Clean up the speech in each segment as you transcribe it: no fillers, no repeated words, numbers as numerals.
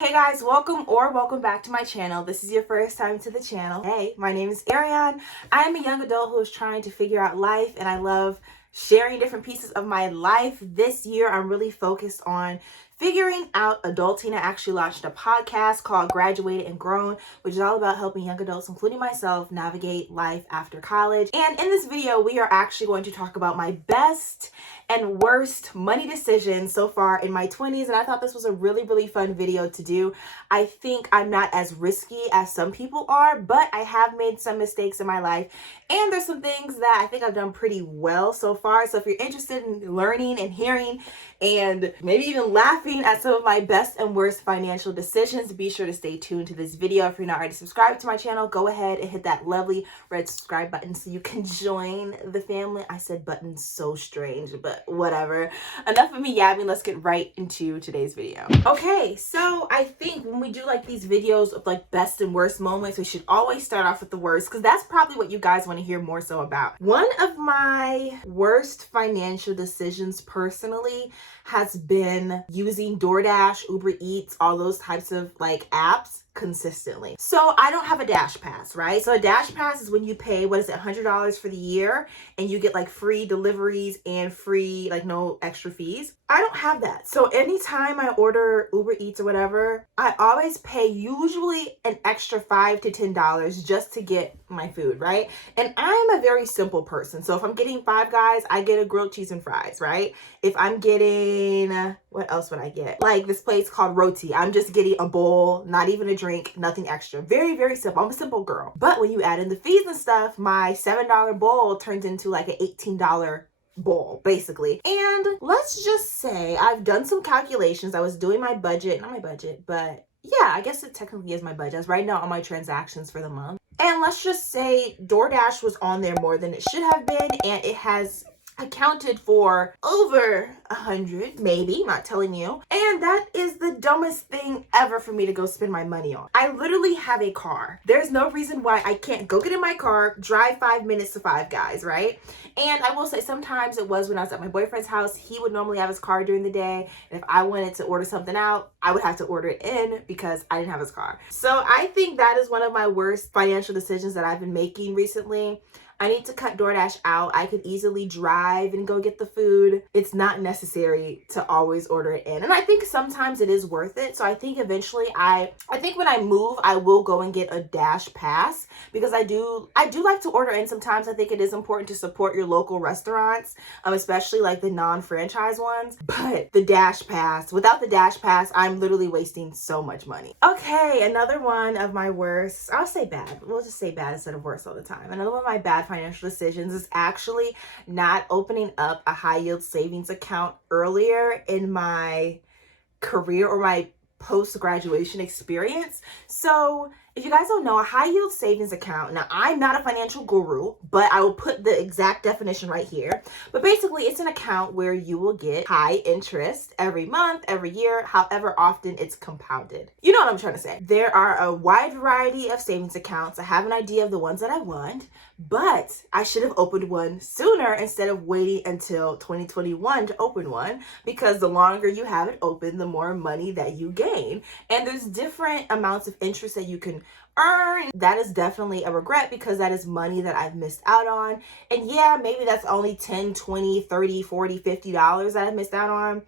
Hey guys, welcome back to my channel. This is your first time to the channel. Hey, my name is Ariane. I am a young adult who is trying to figure out life, and I love sharing different pieces of my life. This year, I'm really focused on figuring out adulting. I actually launched a podcast called Graduated and Grown, which is all about helping young adults, including myself, navigate life after college. And in this video, we are actually going to talk about my best and worst money decisions so far in my 20s. And I thought this was a really fun video to do. I think I'm not as risky as some people are, but I have made some mistakes in my life. And there's some things that I think I've done pretty well so far. So if you're interested in learning and hearing and maybe even laughing at some of my best and worst financial decisions, be sure to stay tuned to this video. If you're not already subscribed to my channel, go ahead and hit that lovely red subscribe button so you can join the family. I said button so strange, but whatever. Enough of me yabbing, let's get right into today's video. Okay, so I think when we do like these videos of like best and worst moments, we should always start off with the worst, because that's probably what you guys want to hear more so about. One of my worst financial decisions personally has been using DoorDash, Uber Eats, all those types of like apps consistently. So I don't have a Dash Pass, right? So a Dash Pass is when you pay, what is it, $100 for the year, and you get like free deliveries and free, like no extra fees. I don't have that. So anytime I order Uber Eats or whatever, I always pay usually an extra $5 to $10 just to get my food, right? And I'm a very simple person. So if I'm getting Five Guys, I get a grilled cheese and fries, right? If I'm getting, what else would I get? Like this place called Roti. I'm just getting a bowl, not even a drink, nothing extra. Very simple. I'm a simple girl. But when you add in the fees and stuff, my $7 bowl turns into like an $18 bowl, basically. And let's just say I've done some calculations. I was doing my budget, not my budget, but yeah, I guess it technically is my budget. I was writing out all my transactions for the month. And let's just say DoorDash was on there more than it should have been, and it has accounted for over 100, maybe, not telling you. And that is the dumbest thing ever for me to go spend my money on. I literally have a car. There's no reason why I can't go get in my car, drive 5 minutes to Five Guys, right? And I will say sometimes it was when I was at my boyfriend's house, he would normally have his car during the day. And if I wanted to order something out, I would have to order it in because I didn't have his car. So I think that is one of my worst financial decisions that I've been making recently. I need to cut DoorDash out. I could easily drive and go get the food. It's not necessary to always order it in. And I think sometimes it is worth it. So I think eventually I think when I move, I will go and get a Dash Pass, because I do like to order in sometimes. I think it is important to support your local restaurants, especially like the non-franchise ones. But the Dash Pass, without the Dash Pass, I'm literally wasting so much money. Okay, another one of my worst, I'll say bad. We'll just say bad instead of worst all the time. Another one of my bad financial decisions is actually not opening up a high yield savings account earlier in my career or my post-graduation experience. So if you guys don't know, a high yield savings account, now I'm not a financial guru, but I will put the exact definition right here. But basically it's an account where you will get high interest every month, every year, however often it's compounded. You know what I'm trying to say. There are a wide variety of savings accounts. I have an idea of the ones that I want, but I should have opened one sooner instead of waiting until 2021 to open one, because the longer you have it open, the more money that you gain. And there's different amounts of interest that you can earn. That is definitely a regret, because that is money that I've missed out on. And yeah, maybe that's only $10, $20, $30, $40, $50 that I've missed out on.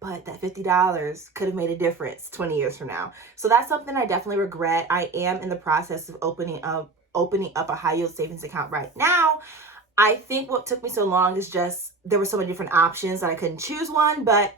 But that $50 could have made a difference 20 years from now. So that's something I definitely regret. I am in the process of opening up a high yield savings account right now. I think what took me so long is just there were so many different options that I couldn't choose one, but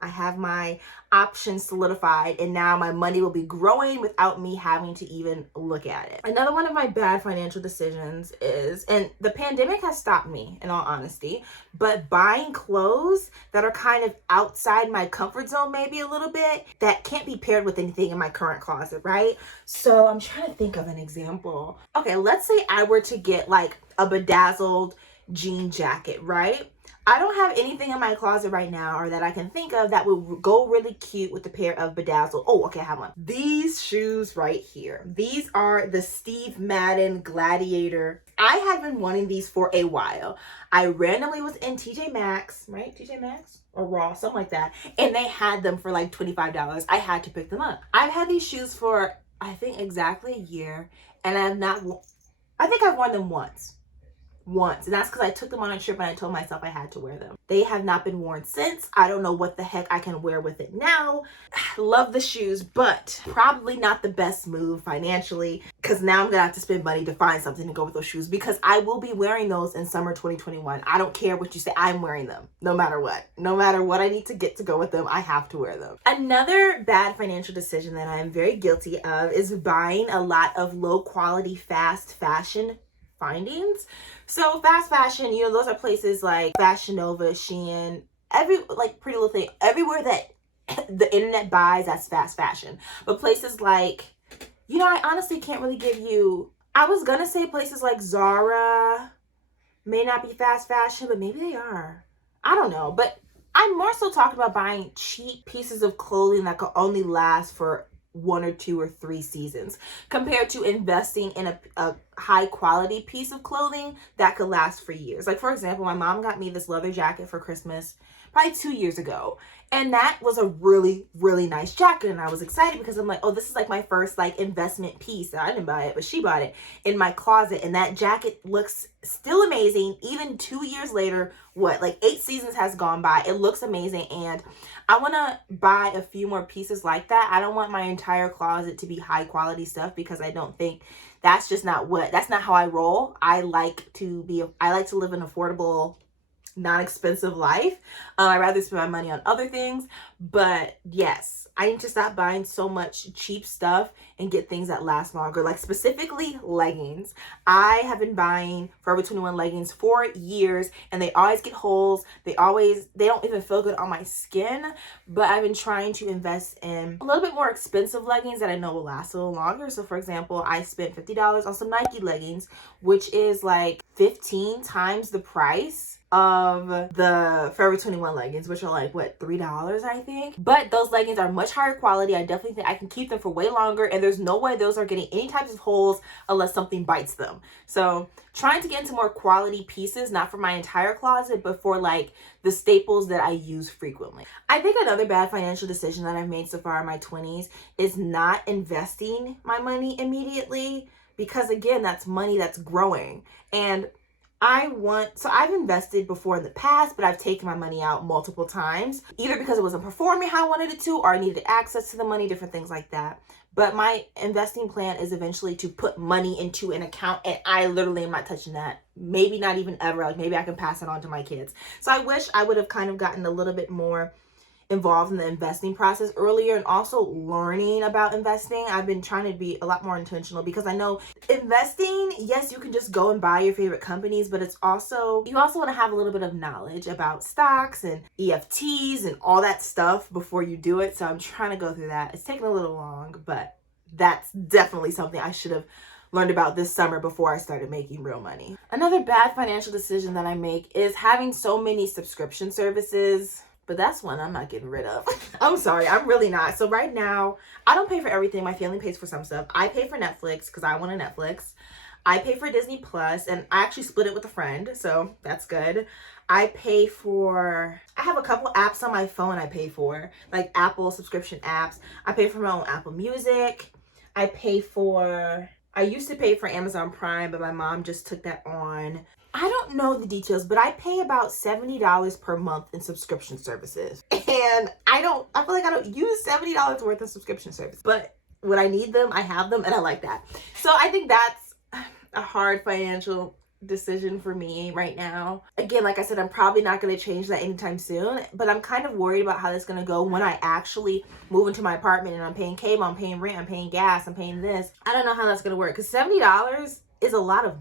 I have my options solidified, and now my money will be growing without me having to even look at it. Another one of my bad financial decisions is, and the pandemic has stopped me in all honesty, but buying clothes that are kind of outside my comfort zone maybe a little bit, that can't be paired with anything in my current closet, right? So I'm trying to think of an example. Okay, let's say I were to get like a bedazzled jean jacket, right? I don't have anything in my closet right now or that I can think of that would go really cute with a pair of bedazzled. Oh, okay, I have one. These shoes right here. These are the Steve Madden Gladiator. I have been wanting these for a while. I randomly was in TJ Maxx, right? TJ Maxx or Ross, something like that. And they had them for like $25. I had to pick them up. I've had these shoes for, I think, exactly a year. And I think I've worn them once, and that's because I took them on a trip and I told myself I had to wear them. They have not been worn since. I don't know what the heck I can wear with it now. Love the shoes, but probably not the best move financially, because now I'm gonna have to spend money to find something to go with those shoes, because I will be wearing those in summer 2021. I don't care what you say, I'm wearing them no matter what. No matter what I need to get to go with them, I have to wear them. Another bad financial decision that I am very guilty of is buying a lot of low quality fast fashion findings. So fast fashion, you know, those are places like Fashion Nova, Shein, like Pretty Little Thing, everywhere that the internet buys, that's fast fashion. But places like, you know, I honestly can't really give you, I was gonna say places like Zara may not be fast fashion, but maybe they are. I don't know. But I'm more so talking about buying cheap pieces of clothing that could only last for 1 or 2 or 3 seasons, compared to investing in a high quality piece of clothing that could last for years. Like, for example, my mom got me this leather jacket for Christmas probably 2 years ago, and that was a really, really nice jacket, and I was excited because I'm like, oh, this is like my first like investment piece. I didn't buy it, but she bought it, in my closet, and that jacket looks still amazing even 2 years later. What, like 8 seasons has gone by, it looks amazing, and I want to buy a few more pieces like that. I don't want my entire closet to be high quality stuff, because I don't think that's not how I roll. I like to live an affordable, non-expensive life. I'd rather spend my money on other things. But yes, I need to stop buying so much cheap stuff and get things that last longer, like specifically leggings. I have been buying Forever 21 leggings for years, and they always get holes. They don't even feel good on my skin. But I've been trying to invest in a little bit more expensive leggings that I know will last a little longer. So for example, I spent $50 on some Nike leggings, which is like 15 times the price of the Forever 21 leggings, which are like, what, $3, I think. But those leggings are much higher quality. I definitely think I can keep them for way longer, and there's no way those are getting any types of holes unless something bites them. So trying to get into more quality pieces, not for my entire closet, but for like the staples that I use frequently. I think another bad financial decision that I've made so far in my 20s is not investing my money immediately, because again, that's money that's growing. And I've invested before in the past, but I've taken my money out multiple times, either because it wasn't performing how I wanted it to, or I needed access to the money, different things like that. But my investing plan is eventually to put money into an account, and I literally am not touching that. Maybe not even ever. Like, maybe I can pass it on to my kids. So I wish I would have kind of gotten a little bit more involved in the investing process earlier, and also learning about investing. I've been trying to be a lot more intentional, because I know investing, yes, you can just go and buy your favorite companies, but you also want to have a little bit of knowledge about stocks and EFTs and all that stuff before you do it. So I'm trying to go through that. It's taking a little long, but that's definitely something I should have learned about this summer before I started making real money. Another bad financial decision that I make is having so many subscription services. But that's one I'm not getting rid of. I'm sorry, I'm really not. So right now, I don't pay for everything. My family pays for some stuff. I pay for Netflix because I want a Netflix. I pay for Disney Plus, and I actually split it with a friend, so that's good. I have a couple apps on my phone I pay for, like Apple subscription apps. I pay for my own Apple Music. I used to pay for Amazon Prime, but my mom just took that on. I don't know the details, but I pay about $70 per month in subscription services. And I feel like I don't use $70 worth of subscription service, but when I need them, I have them, and I like that. So I think that's a hard financial decision for me right now. Again, like I said, I'm probably not going to change that anytime soon, but I'm kind of worried about how that's going to go when I actually move into my apartment and I'm paying cable, I'm paying rent, I'm paying gas, I'm paying this. I don't know how that's going to work, because $70 is a lot of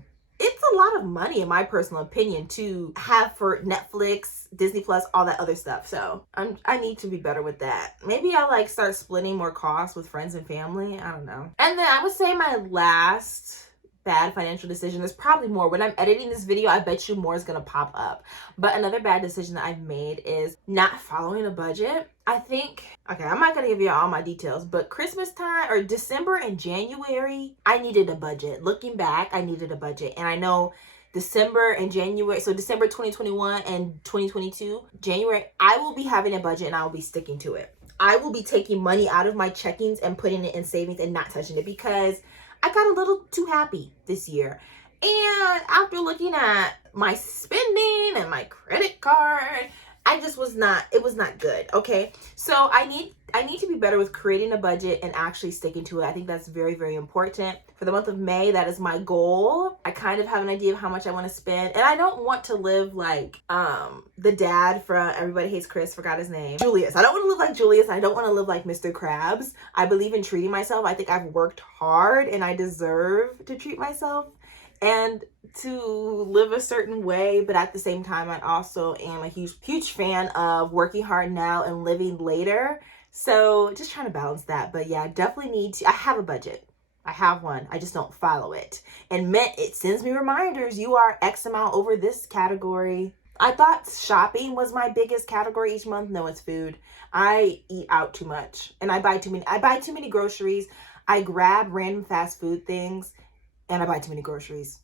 money, in my personal opinion, to have for Netflix, Disney Plus, all that other stuff. So I need to be better with that. Maybe I'll like start splitting more costs with friends and family. I don't know. And then I would say my last bad financial decision. There's probably more. When I'm editing this video, I bet you more is going to pop up. But another bad decision that I've made is not following a budget. I think, okay, I'm not going to give you all my details, but Christmas time or December and January, I needed a budget. Looking back, I needed a budget. And I know December and January, so December 2021 and 2022, January, I will be having a budget and I will be sticking to it. I will be taking money out of my checkings and putting it in savings and not touching it because I got a little too happy this year. And after looking at my spending and my credit card, I just it was not good. Okay. So I need to be better with creating a budget and actually sticking to it. I think that's very, very important. For the month of May, that is my goal. I kind of have an idea of how much I want to spend. And I don't want to live like the dad from Everybody Hates Chris, forgot his name, Julius. I don't want to live like Julius. I don't want to live like Mr. Krabs. I believe in treating myself. I think I've worked hard and I deserve to treat myself and to live a certain way, but at the same time, I also am a huge fan of working hard now and living later. So just trying to balance that. But yeah, I definitely need to. I have a budget. I have one. I just don't follow it. And it sends me reminders. You are X amount over this category. I thought shopping was my biggest category each month. No, it's food. I eat out too much and I buy too many groceries. I grab random fast food things and I buy too many groceries.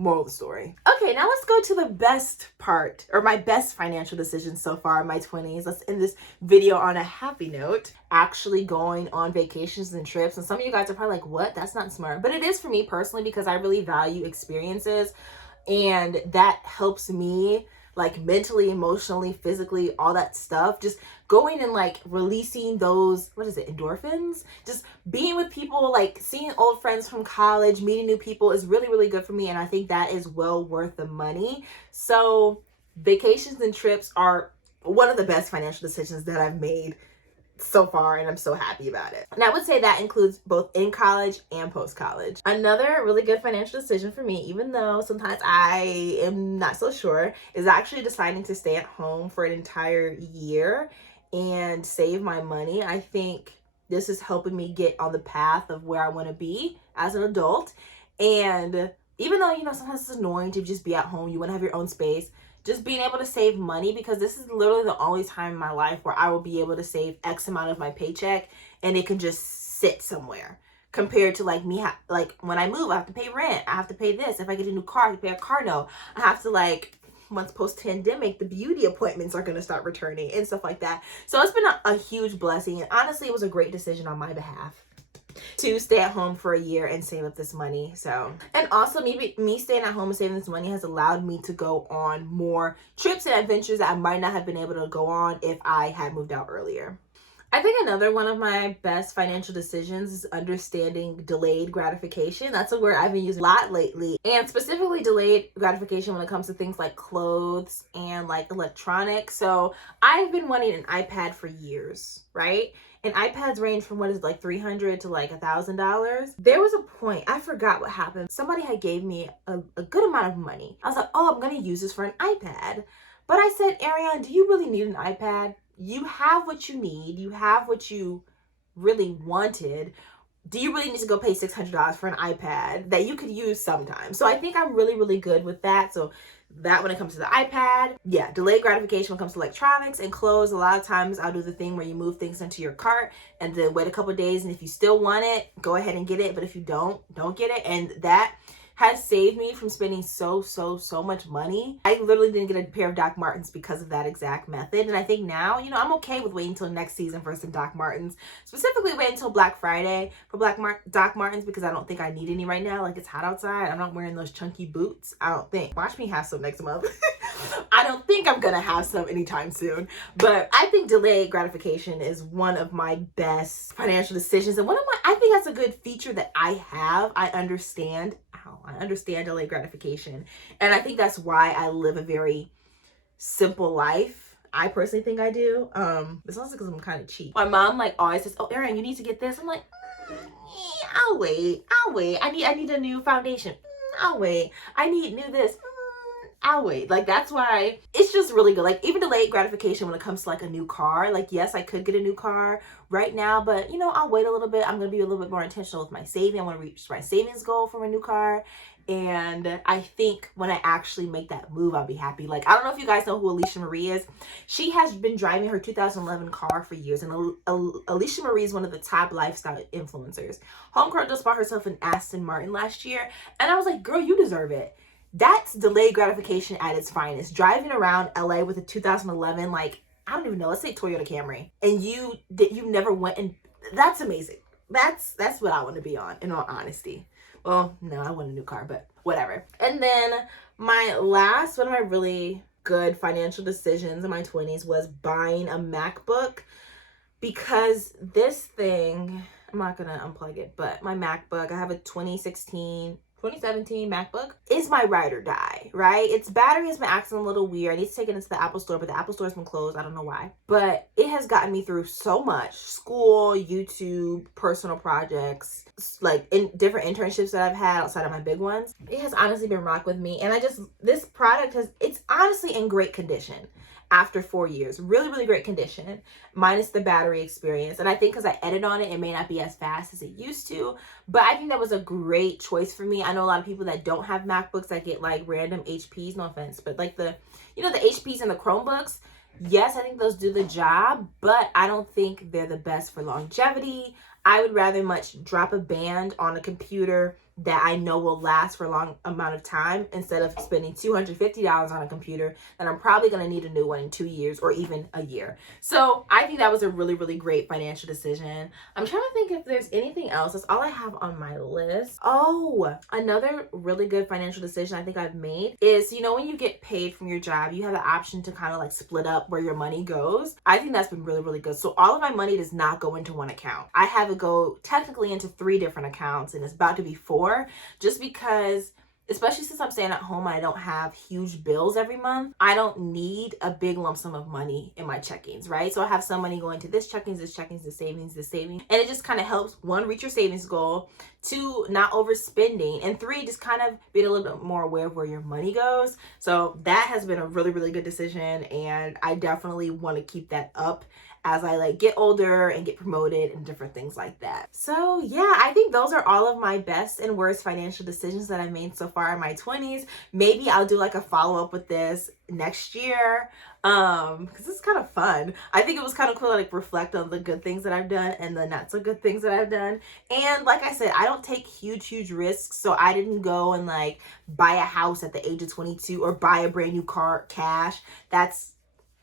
Moral of the story. Okay, now let's go to the best part, or my best financial decisions so far in my 20s. Let's end this video on a happy note. Actually going on vacations and trips. And some of you guys are probably like, what? That's not smart. But it is for me personally because I really value experiences. And that helps me like mentally, emotionally, physically, all that stuff. Just going and like releasing those, endorphins? Just being with people, like seeing old friends from college, meeting new people is really, really good for me. And I think that is well worth the money. So vacations and trips are one of the best financial decisions that I've made so far, and I'm so happy about it. And I would say that includes both in college and post-college. Another really good financial decision for me, even though sometimes I am not so sure, is actually deciding to stay at home for an entire year and save my money. I think this is helping me get on the path of where I want to be as an adult. And even though, sometimes it's annoying to just be at home, you want to have your own space, just being able to save money, because this is literally the only time in my life where I will be able to save X amount of my paycheck and it can just sit somewhere. Compared to like me, like when I move, I have to pay rent. I have to pay this. If I get a new car, I have to pay a car note. I have to once post-pandemic, the beauty appointments are going to start returning and stuff like that. So it's been a huge blessing. And honestly, it was a great decision on my behalf to stay at home for a year and save up this money. So, and also me staying at home and saving this money has allowed me to go on more trips and adventures that I might not have been able to go on if I had moved out earlier. I think another one of my best financial decisions is understanding delayed gratification. That's a word I've been using a lot lately. And specifically delayed gratification when it comes to things like clothes and like electronics. So I've been wanting an iPad for years, right? And iPads range from $300 to $1,000. There was a point, I forgot what happened. Somebody had gave me a good amount of money. I was like, oh, I'm going to use this for an iPad. But I said, Ariane, do you really need an iPad? You have what you need. You have what you really wanted. Do you really need to go pay $600 for an iPad that you could use sometime? So I think I'm really, really good with that. So that when it comes to the iPad, yeah, delayed gratification when it comes to electronics and clothes. A lot of times I'll do the thing where you move things into your cart and then wait a couple of days. And if you still want it, go ahead and get it. But if you don't get it. And that has saved me from spending so much money. I literally didn't get a pair of Doc Martens because of that exact method. And I think now, I'm okay with waiting until next season for some Doc Martens. Specifically wait until Black Friday for Doc Martens because I don't think I need any right now. Like, it's hot outside. I'm not wearing those chunky boots. I don't think. Watch me have some next month. I don't think I'm gonna have some anytime soon. But I think delayed gratification is one of my best financial decisions. And I think that's a good feature that I have. I understand delayed gratification. And I think that's why I live a very simple life. I personally think I do. It's also because I'm kind of cheap. My mom always says, oh, Erin, you need to get this. I'm like, I'll wait. I need a new foundation. I'll wait. I need new this. I'll wait. Like, that's why it's just really good. Like, even delayed gratification when it comes to like a new car. Like, yes, I could get a new car right now, but you know, I'll wait a little bit. I'm gonna be a little bit more intentional with my saving. I want to reach my savings goal for a new car. And I think when I actually make that move, I'll be happy. Like, I don't know if you guys know who Alicia Marie is. She has been driving her 2011 car for years. And Alicia Marie is one of the top lifestyle influencers. Homegirl just bought herself an Aston Martin last year. And I was like, girl, you deserve it. That's delayed gratification at its finest. Driving around LA with a 2011, like, I don't even know, let's say Toyota Camry. And you never went, and that's amazing. That's what I want to be on, in all honesty. Well, no, I want a new car, but whatever. And then my last, one of my really good financial decisions in my 20s was buying a MacBook, because this thing, I'm not going to unplug it, but my MacBook, I have a 2017 MacBook, is my ride or die, right? Its battery has been acting a little weird. I need to take it into the Apple Store, but the Apple Store has been closed. I don't know why. But it has gotten me through so much. School, YouTube, personal projects, like in different internships that I've had outside of my big ones. It has honestly been rock with me. And this product it's honestly in great condition. After 4 years, really, really great condition, minus the battery experience. And I think because I edit on it, it may not be as fast as it used to, but I think that was a great choice for me. I know a lot of people that don't have MacBooks that get like random HPs, no offense, but like the HPs and the Chromebooks, yes, I think those do the job, but I don't think they're the best for longevity. I would rather much drop a band on a computer that I know will last for a long amount of time, instead of spending $250 on a computer that I'm probably going to need a new one in 2 years or even a year. So I think that was a really, really great financial decision. I'm trying to think if there's anything else. That's all I have on my list. Oh, another really good financial decision I think I've made is, you know, when you get paid from your job, you have the option to kind of like split up where your money goes. I think that's been really, really good. So all of my money does not go into one account. I have it go technically into 3 different accounts, and it's about to be 4, just because, especially since I'm staying at home and I don't have huge bills every month, I don't need a big lump sum of money in my checkings, right? So I have some money going to this checkings, this savings, and it just kind of helps, 1, reach your savings goal, 2, not overspending, and 3, just kind of being a little bit more aware of where your money goes. So that has been a really, really good decision, and I definitely want to keep that up as I like get older and get promoted and different things like that. So yeah, I think those are all of my best and worst financial decisions that I made so far in my 20s. Maybe I'll do like a follow-up with this next year, because it's kind of fun. I think it was kind of cool to like reflect on the good things that I've done and the not so good things that I've done. And like I said, I don't take huge risks, so I didn't go and like buy a house at the age of 22 or buy a brand new car cash. That's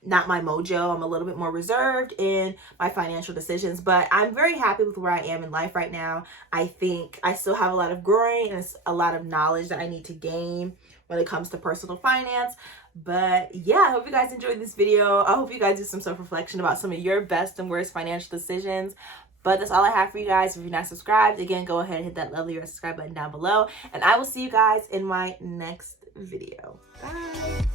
not my mojo. I'm a little bit more reserved in my financial decisions, but I'm very happy with where I am in life right now. I think I still have a lot of growing and a lot of knowledge that I need to gain when it comes to personal finance. But yeah, I hope you guys enjoyed this video. I hope you guys do some self-reflection about some of your best and worst financial decisions. But that's all I have for you guys. If you're not subscribed, again, go ahead and hit that lovely red subscribe button down below. And I will see you guys in my next video. Bye.